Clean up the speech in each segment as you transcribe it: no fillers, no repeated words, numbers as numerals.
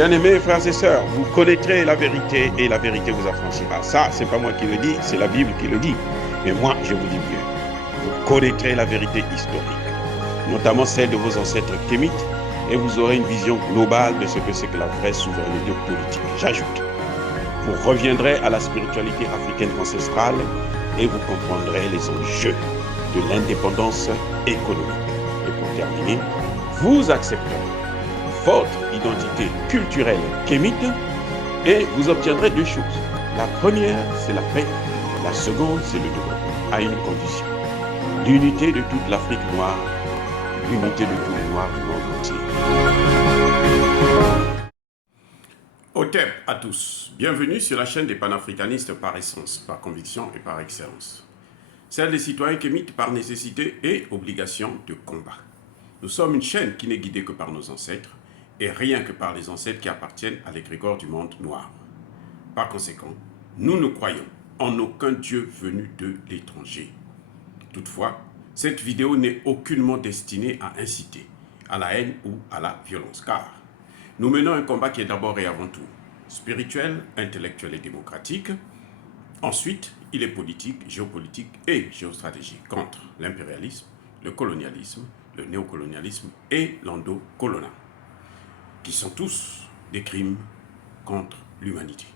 Bien-aimés frères et sœurs, vous connaîtrez la vérité et la vérité vous affranchira. Ça, c'est pas moi qui le dis, c'est la Bible qui le dit. Mais moi, je vous dis mieux. Vous connaîtrez la vérité historique, notamment celle de vos ancêtres kémites, et vous aurez une vision globale de ce que c'est que la vraie souveraineté politique. J'ajoute, vous reviendrez à la spiritualité africaine ancestrale et vous comprendrez les enjeux de l'indépendance économique. Et pour terminer, vous accepterez votre identité culturelle kémite et vous obtiendrez deux choses. La première, c'est la paix. La seconde, c'est le développement, à une condition. L'unité de toute l'Afrique noire, l'unité de tous les Noirs du monde entier. Otep à tous. Bienvenue sur la chaîne des panafricanistes par essence, par conviction et par excellence. Celle des citoyens kémites par nécessité et obligation de combat. Nous sommes une chaîne qui n'est guidée que par nos ancêtres, et rien que par les ancêtres qui appartiennent à l'égrégore du monde noir. Par conséquent, nous ne croyons en aucun Dieu venu de l'étranger. Toutefois, cette vidéo n'est aucunement destinée à inciter à la haine ou à la violence, car nous menons un combat qui est d'abord et avant tout spirituel, intellectuel et démocratique. Ensuite, il est politique, géopolitique et géostratégique contre l'impérialisme, le colonialisme, le néocolonialisme et l'endocolonial, qui sont tous des crimes contre l'humanité.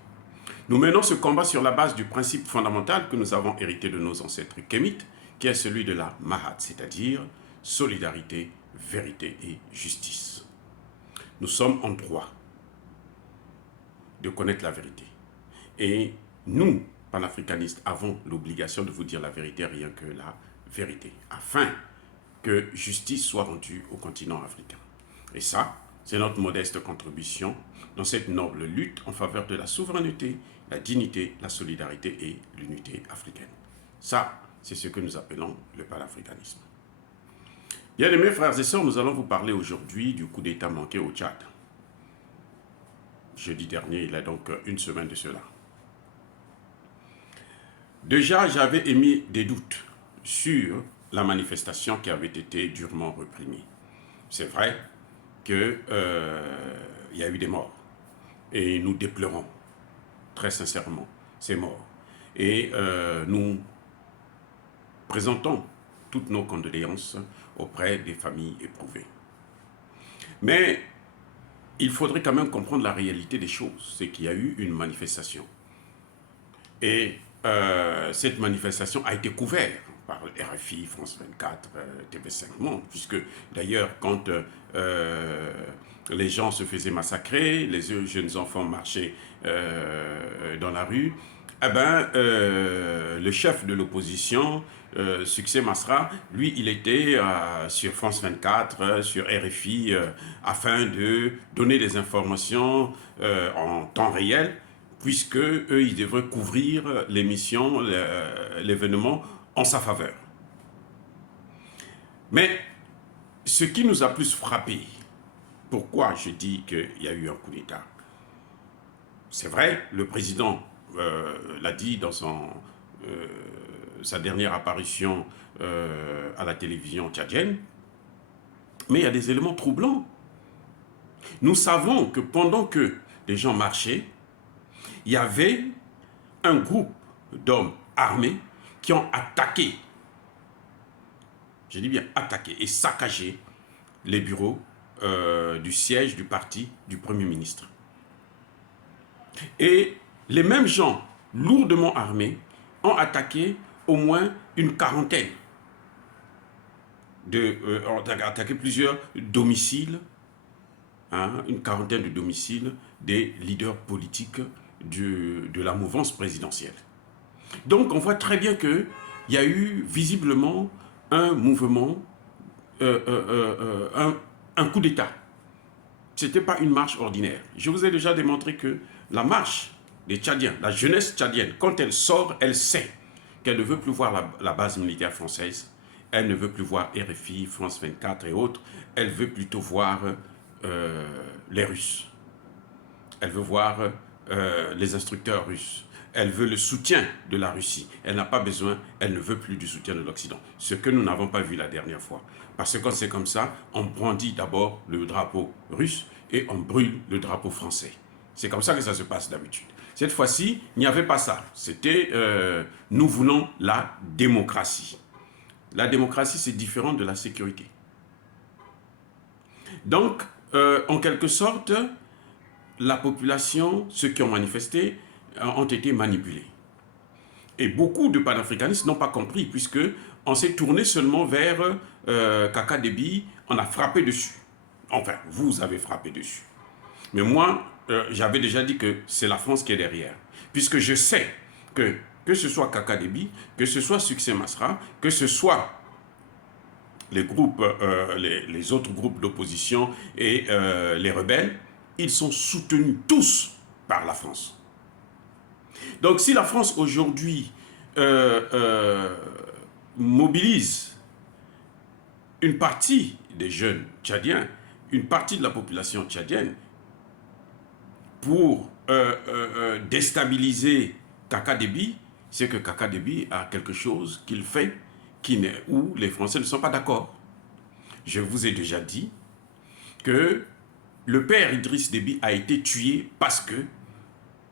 Nous menons ce combat sur la base du principe fondamental que nous avons hérité de nos ancêtres kémites, qui est celui de la Mahat, c'est-à-dire solidarité, vérité et justice. Nous sommes en droit de connaître la vérité. Et nous, panafricanistes, avons l'obligation de vous dire la vérité, rien que la vérité, afin que justice soit rendue au continent africain. Et ça, c'est notre modeste contribution dans cette noble lutte en faveur de la souveraineté, la dignité, la solidarité et l'unité africaine. Ça, c'est ce que nous appelons le panafricanisme. Bien-aimés frères et sœurs, nous allons vous parler aujourd'hui du coup d'État manqué au Tchad. Jeudi dernier, il y a donc une semaine de cela. Déjà, j'avais émis des doutes sur la manifestation qui avait été durement reprimée. C'est vrai qu'il y a eu des morts. Et nous déplorons très sincèrement ces morts. Et nous présentons toutes nos condoléances auprès des familles éprouvées. Mais il faudrait quand même comprendre la réalité des choses. C'est qu'il y a eu une manifestation. Et cette manifestation a été couverte par RFI, France 24, TV5 Monde, puisque d'ailleurs quand les gens se faisaient massacrer, les jeunes enfants marchaient dans la rue, eh ben, le chef de l'opposition, Succès Masra, lui, il était sur France 24, sur RFI, afin de donner des informations en temps réel, puisque eux, ils devraient couvrir l'émission, l'événement en sa faveur. Mais ce qui nous a plus frappé, pourquoi je dis qu'il y a eu un coup d'État? C'est vrai, le président l'a dit dans sa dernière apparition à la télévision tchadienne, mais il y a des éléments troublants. Nous savons que pendant que les gens marchaient, il y avait un groupe d'hommes armés qui ont attaqué, je dis bien attaqué et saccagé les bureaux du siège du parti du Premier ministre. Et les mêmes gens lourdement armés ont attaqué au moins une quarantaine, ont attaqué plusieurs domiciles, une quarantaine de domiciles des leaders politiques de la mouvance présidentielle. Donc on voit très bien qu'il y a eu visiblement un mouvement, un coup d'État. Ce n'était pas une marche ordinaire. Je vous ai déjà démontré que la marche des Tchadiens, la jeunesse tchadienne, quand elle sort, elle sait qu'elle ne veut plus voir la base militaire française, elle ne veut plus voir RFI, France 24 et autres, elle veut plutôt voir les Russes. Elle veut voir les instructeurs russes. elle veut le soutien de la Russie. Elle n'a pas besoin, elle ne veut plus du soutien de l'Occident. Ce que nous n'avons pas vu la dernière fois. Parce que quand c'est comme ça, on brandit d'abord le drapeau russe et on brûle le drapeau français. C'est comme ça que ça se passe d'habitude. Cette fois-ci, il n'y avait pas ça. C'était, nous voulons la démocratie. La démocratie, c'est différent de la sécurité. Donc, en quelque sorte, la population, ceux qui ont manifesté, ont été manipulés. Et beaucoup de panafricanistes n'ont pas compris, puisque on s'est tourné seulement vers Kaka Déby, on a frappé dessus. Enfin, vous avez frappé dessus. Mais moi, j'avais déjà dit que c'est la France qui est derrière. Puisque je sais que ce soit Kaka Déby, que ce soit Succès Masra, que ce soit les groupes, les autres groupes d'opposition et les rebelles, ils sont soutenus tous par la France. Donc si la France aujourd'hui mobilise une partie des jeunes tchadiens, une partie de la population tchadienne pour déstabiliser Kaka Déby, c'est que Kaka Déby a quelque chose qu'il fait où les Français ne sont pas d'accord. Je vous ai déjà dit que le père Idriss Déby a été tué parce que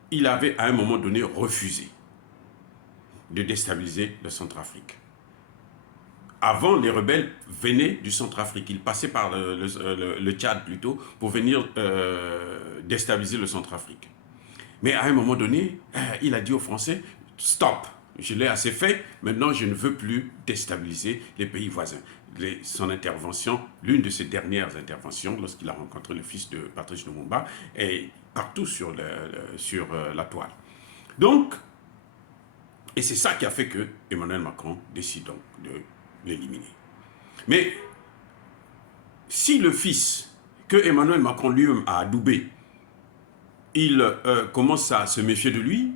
il avait à un moment donné refusé de déstabiliser le Centrafrique. Avant, les rebelles venaient du Centrafrique. Ils passaient par le Tchad plutôt pour venir déstabiliser le Centrafrique. Mais à un moment donné, il a dit aux Français, stop, je l'ai assez fait, maintenant je ne veux plus déstabiliser les pays voisins. Son intervention, l'une de ses dernières interventions, lorsqu'il a rencontré le fils de Patrice Lumumba, est partout sur la toile. Donc, et c'est ça qui a fait que Emmanuel Macron décide donc de l'éliminer. Mais si le fils que Emmanuel Macron lui-même a adoubé, il commence à se méfier de lui,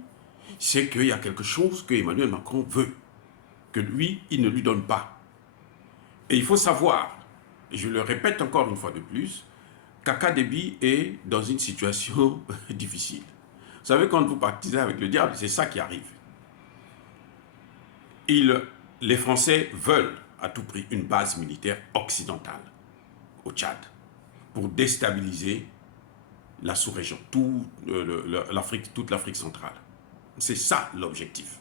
c'est qu'il y a quelque chose que Emmanuel Macron veut, que lui, il ne lui donne pas. Et il faut savoir, et je le répète encore une fois de plus, Kaka Déby est dans une situation difficile. Vous savez, quand vous pactisez avec le diable, c'est ça qui arrive. Les Français veulent à tout prix une base militaire occidentale au Tchad pour déstabiliser la sous-région, toute l'Afrique centrale. C'est ça l'objectif.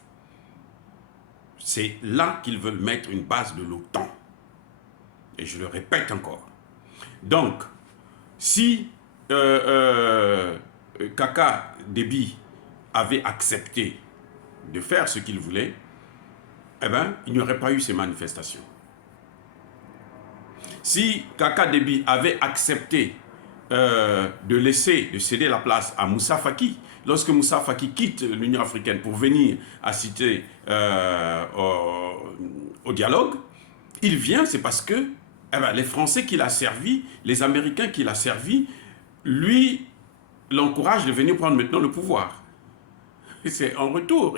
C'est là qu'ils veulent mettre une base de l'OTAN. Et je le répète encore. Donc, si Kaka Déby avait accepté de faire ce qu'il voulait, eh bien, il n'y aurait pas eu ces manifestations. Si Kaka Déby avait accepté de céder la place à Moussa Faki, lorsque Moussa Faki quitte l'Union africaine pour venir assister au dialogue, il vient, c'est parce que les Français qu'il a servi, les Américains qu'il a servi, lui l'encouragent de venir prendre maintenant le pouvoir. C'est en retour.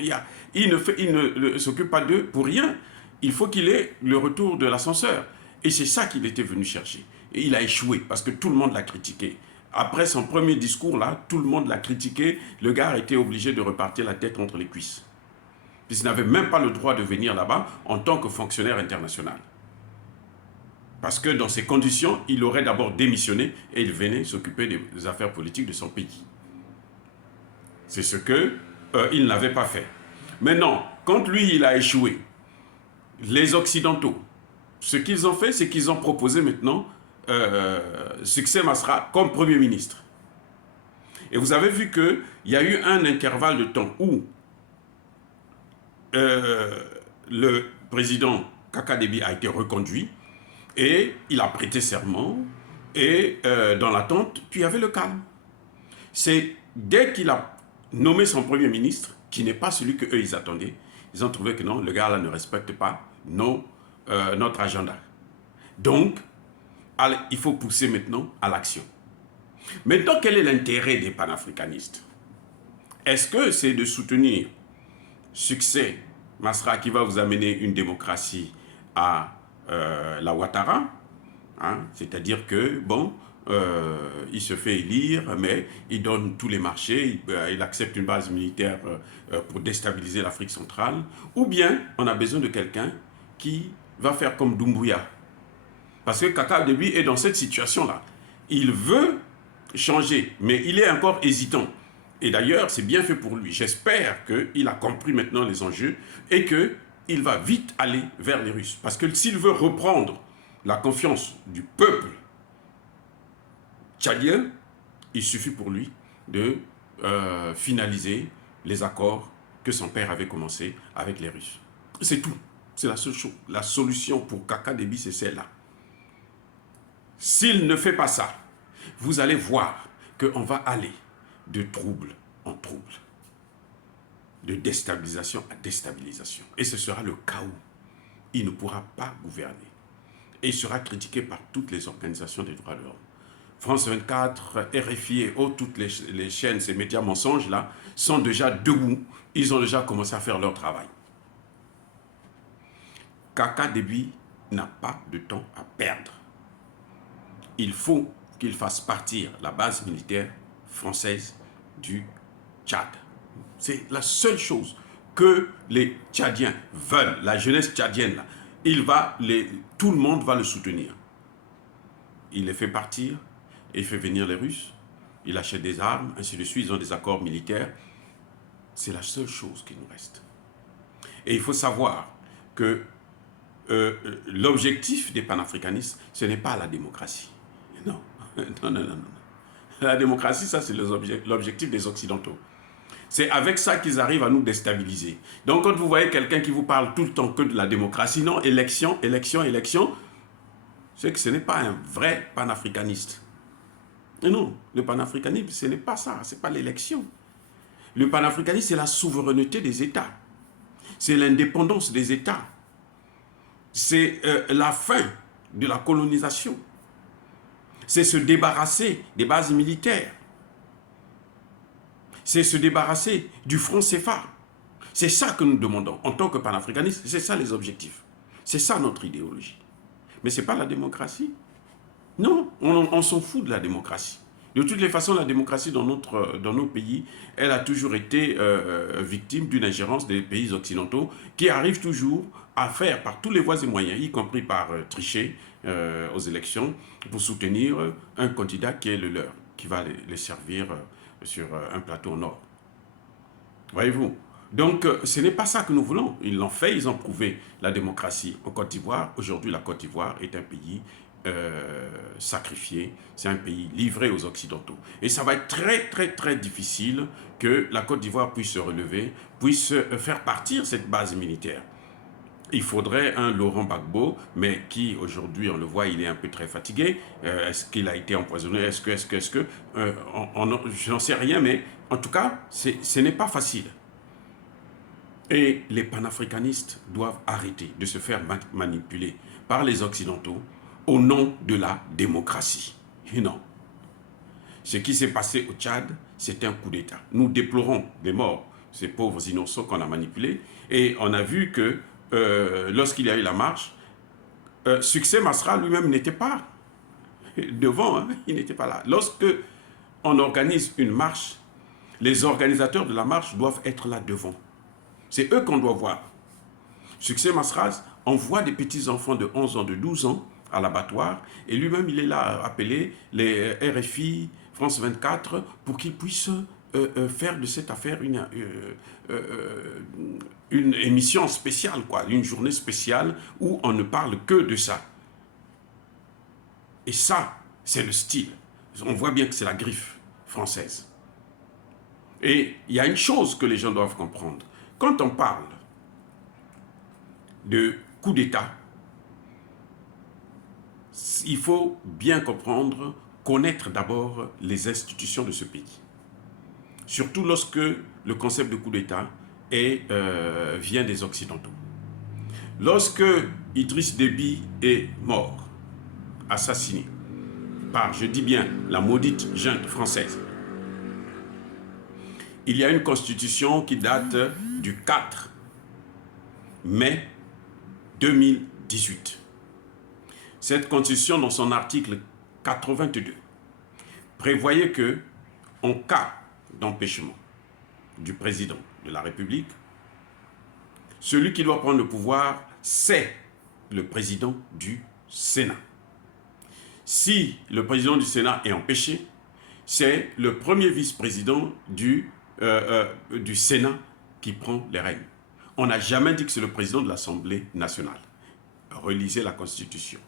Il ne s'occupe pas d'eux pour rien. Il faut qu'il ait le retour de l'ascenseur. Et c'est ça qu'il était venu chercher. Et il a échoué parce que tout le monde l'a critiqué. Après son premier discours, là, tout le monde l'a critiqué. Le gars a été obligé de repartir la tête entre les cuisses. Puisqu'il n'avait même pas le droit de venir là-bas en tant que fonctionnaire international. Parce que dans ces conditions, il aurait d'abord démissionné et il venait s'occuper des affaires politiques de son pays. C'est ce qu'il n'avait pas fait. Maintenant, quand lui, il a échoué, les Occidentaux, ce qu'ils ont fait, c'est qu'ils ont proposé maintenant Succès Masra comme Premier ministre. Et vous avez vu qu'il y a eu un intervalle de temps où le président Kaka Déby a été reconduit et il a prêté serment et dans l'attente, puis il y avait le calme. C'est dès qu'il a nommé son Premier ministre, qui n'est pas celui qu'eux ils attendaient, ils ont trouvé que non, le gars là ne respecte pas notre agenda. Donc, il faut pousser maintenant à l'action. Maintenant, quel est l'intérêt des panafricanistes? Est-ce que c'est de soutenir Succès Masra qui va vous amener une démocratie à la Ouattara, hein? C'est-à-dire que, bon, il se fait élire, mais il donne tous les marchés, il accepte une base militaire pour déstabiliser l'Afrique centrale, ou bien on a besoin de quelqu'un qui va faire comme Doumbouya. Parce que Kaka Debi est dans cette situation-là. Il veut changer, mais il est encore hésitant. Et d'ailleurs, c'est bien fait pour lui. J'espère qu'il a compris maintenant les enjeux et qu'il va vite aller vers les Russes. Parce que s'il veut reprendre la confiance du peuple tchadien, il suffit pour lui de finaliser les accords que son père avait commencé avec les Russes. C'est tout. C'est la seule chose. La solution pour Kaka Debi, c'est celle-là. S'il ne fait pas ça, vous allez voir qu'on va aller de trouble en trouble, de déstabilisation à déstabilisation. Et ce sera le chaos. Il ne pourra pas gouverner. Et il sera critiqué par toutes les organisations des droits de l'homme. France 24, RFI et autres, toutes les chaînes, ces médias mensonges-là, sont déjà debout. Ils ont déjà commencé à faire leur travail. Kaka Debi n'a pas de temps à perdre. Il faut qu'il fasse partir la base militaire française du Tchad. C'est la seule chose que les Tchadiens veulent, la jeunesse tchadienne, là, tout le monde va le soutenir. Il les fait partir, et il fait venir les Russes, il achète des armes, ainsi de suite, ils ont des accords militaires. C'est la seule chose qui nous reste. Et il faut savoir que l'objectif des panafricanistes, ce n'est pas la démocratie. Non, non, non, non, non. La démocratie, ça c'est l'objectif des Occidentaux. C'est avec ça qu'ils arrivent à nous déstabiliser. Donc quand vous voyez quelqu'un qui vous parle tout le temps que de la démocratie, non, élection, élection, élection, c'est que ce n'est pas un vrai panafricaniste. Et non, le panafricanisme, ce n'est pas ça, ce n'est pas l'élection. Le panafricanisme, c'est la souveraineté des États. C'est l'indépendance des États. C'est la fin de la colonisation. C'est se débarrasser des bases militaires. C'est se débarrasser du franc CFA. C'est ça que nous demandons en tant que panafricanistes. C'est ça les objectifs. C'est ça notre idéologie. Mais ce n'est pas la démocratie. Non, on s'en fout de la démocratie. De toutes les façons, la démocratie dans nos pays, elle a toujours été victime d'une ingérence des pays occidentaux qui arrivent toujours à faire par tous les voies et moyens, y compris par tricher aux élections, pour soutenir un candidat qui est le leur, qui va les servir sur un plateau en or. Voyez-vous? Donc, ce n'est pas ça que nous voulons. Ils l'ont fait, ils ont prouvé la démocratie en Côte d'Ivoire. Aujourd'hui, la Côte d'Ivoire est un pays sacrifié, c'est un pays livré aux Occidentaux. Et ça va être très, très, très difficile que la Côte d'Ivoire puisse se relever, puisse faire partir cette base militaire. Il faudrait un Laurent Gbagbo, mais qui aujourd'hui, on le voit, il est un peu très fatigué. Est-ce qu'il a été empoisonné? Est-ce que je n'en sais rien, mais en tout cas, ce n'est pas facile. Et les panafricanistes doivent arrêter de se faire manipuler par les Occidentaux au nom de la démocratie. Et non. Ce qui s'est passé au Tchad, c'est un coup d'État. Nous déplorons les morts, ces pauvres innocents qu'on a manipulés. Et on a vu que lorsqu'il y a eu la marche, Succès Masra lui-même n'était pas devant, hein, il n'était pas là. Lorsque on organise une marche, les organisateurs de la marche doivent être là devant. C'est eux qu'on doit voir. Succès Masra envoie des petits-enfants de 11 ans, de 12 ans à l'abattoir, et lui-même il est là à appeler les RFI, France 24, pour qu'ils puissent faire de cette affaire une émission spéciale, quoi, une journée spéciale où on ne parle que de ça. Et ça, c'est le style. On voit bien que c'est la griffe française. Et il y a une chose que les gens doivent comprendre. Quand on parle de coup d'État, il faut bien comprendre, connaître d'abord les institutions de ce pays. Surtout lorsque le concept de coup d'État vient des Occidentaux. Lorsque Idriss Déby est mort, assassiné par, je dis bien, la maudite junte française, il y a une constitution qui date du 4 mai 2018. Cette constitution, dans son article 82, prévoyait que, en cas d'empêchement du président de la République, celui qui doit prendre le pouvoir, c'est le président du Sénat. Si le président du Sénat est empêché, c'est le premier vice-président du Sénat qui prend les rênes. On n'a jamais dit que c'est le président de l'Assemblée nationale. Relisez la Constitution.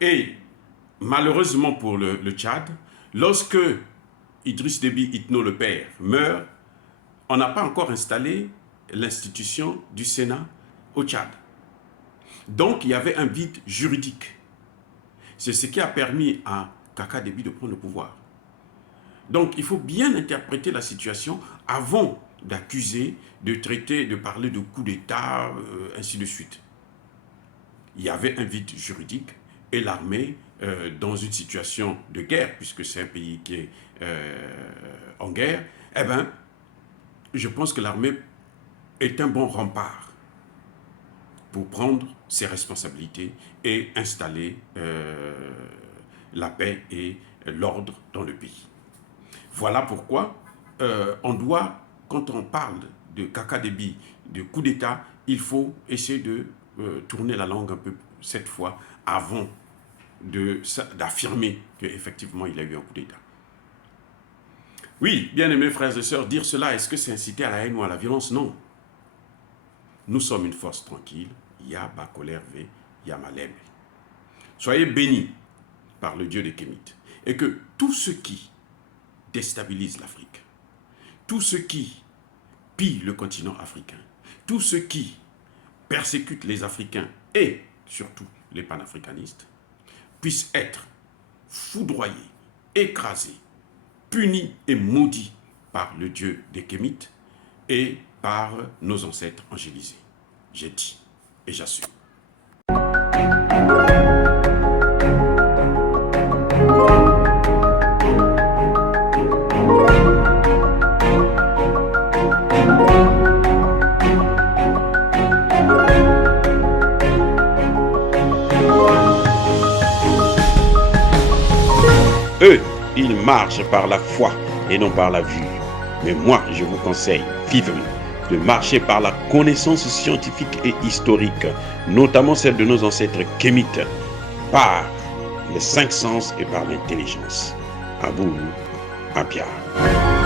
Et malheureusement pour le Tchad, lorsque Idriss Déby Itno le père meurt, on n'a pas encore installé l'institution du Sénat au Tchad. Donc il y avait un vide juridique. C'est ce qui a permis à Kaka Déby de prendre le pouvoir. Donc il faut bien interpréter la situation avant d'accuser, de traiter, de parler de coup d'État, ainsi de suite. Il y avait un vide juridique et l'armée, dans une situation de guerre, puisque c'est un pays qui est en guerre, eh bien, je pense que l'armée est un bon rempart pour prendre ses responsabilités et installer la paix et l'ordre dans le pays. Voilà pourquoi on doit, quand on parle de Kaka Déby, de coup d'État, il faut essayer de tourner la langue un peu cette fois avant d'affirmer qu'effectivement il y a eu un coup d'État. Oui, bien-aimés frères et sœurs, dire cela, est-ce que c'est inciter à la haine ou à la violence? Non. Nous sommes une force tranquille. Yaba Kolerve, Yamalem. Soyez bénis par le Dieu des Kémites. Et que tout ce qui déstabilise l'Afrique, tout ce qui pille le continent africain, tout ce qui persécute les Africains et surtout les panafricanistes, puisse être foudroyé, écrasé, puni et maudit par le Dieu des Kémites et par nos ancêtres angélisés. J'ai dit et j'assume. Eux, ils marchent par la foi et non par la vue. Mais moi, je vous conseille vivement de marcher par la connaissance scientifique et historique, notamment celle de nos ancêtres kémites, par les 5 sens et par l'intelligence. À vous, à Pierre.